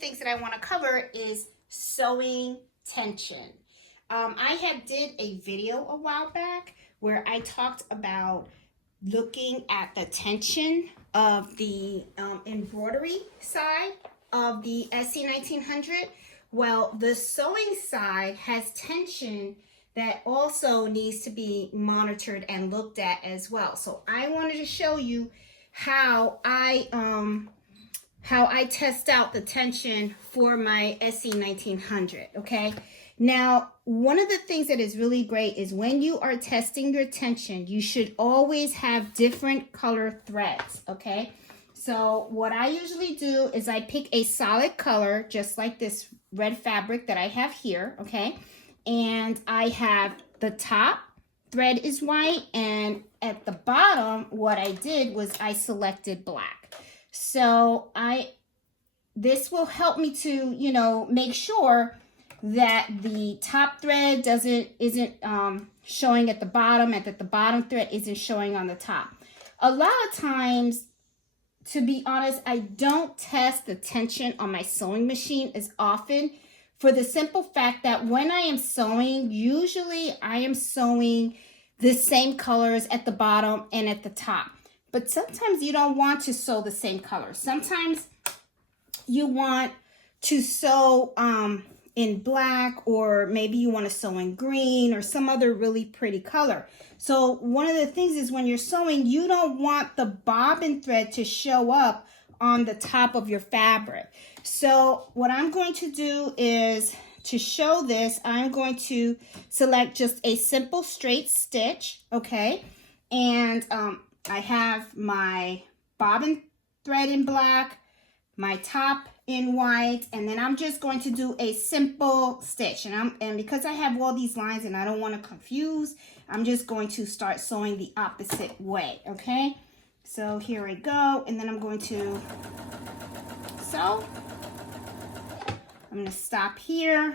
things that I want to cover is sewing tension. I had did a video a while back where I talked about looking at the tension of the embroidery side of the SC 1900. Well, the sewing side has tension that also needs to be monitored and looked at as well. So I wanted to show you how I test out the tension for my SC 1900. Okay, now one of the things that is really great is when you are testing your tension, you should always have different color threads. Okay, so what I usually do is I pick a solid color, just like this red fabric that I have here. Okay, and I have the top thread is white, and at the bottom what I did was I selected black. So this will help me to, make sure that the top thread isn't showing at the bottom, and that the bottom thread isn't showing on the top. A lot of times, to be honest, I don't test the tension on my sewing machine as often, for the simple fact that when I am sewing, usually I am sewing the same colors at the bottom and at the top. But sometimes you don't want to sew the same color. Sometimes you want to sew in black, or maybe you want to sew in green or some other really pretty color. So one of the things is when you're sewing, you don't want the bobbin thread to show up on the top of your fabric. So what I'm going to do is, to show this, I'm going to select just a simple straight stitch, okay? And I have my bobbin thread in black, my top in white, and then I'm just going to do a simple stitch. And because I have all these lines and I don't want to confuse, I'm just going to start sewing the opposite way, okay? So here we go, and then I'm going to sew. I'm going to stop here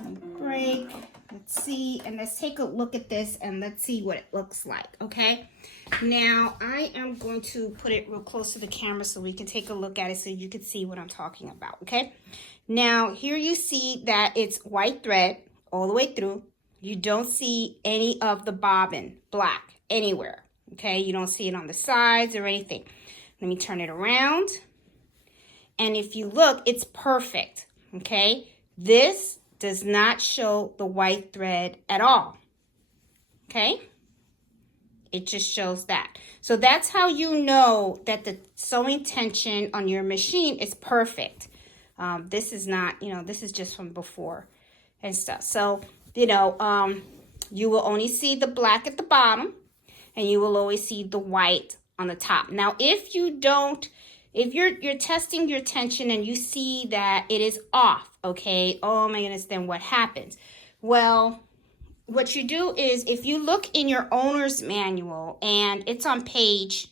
and break. Let's see, and let's take a look at this and let's see what it looks like, okay? Now, I am going to put it real close to the camera so we can take a look at it so you can see what I'm talking about, okay? Now, here you see that it's white thread all the way through. You don't see any of the bobbin black anywhere, okay? You don't see it on the sides or anything. Let me turn it around. And if you look, it's perfect, okay? This does not show the white thread at all, okay? It just shows that. So that's how you know that the sewing tension on your machine is perfect. This is not, this is just from before and stuff. So, you will only see the black at the bottom, and you will always see the white on the top. Now, if you're testing your tension and you see that it is off, okay, oh my goodness, then what happens? Well, what you do is, if you look in your owner's manual, and it's on page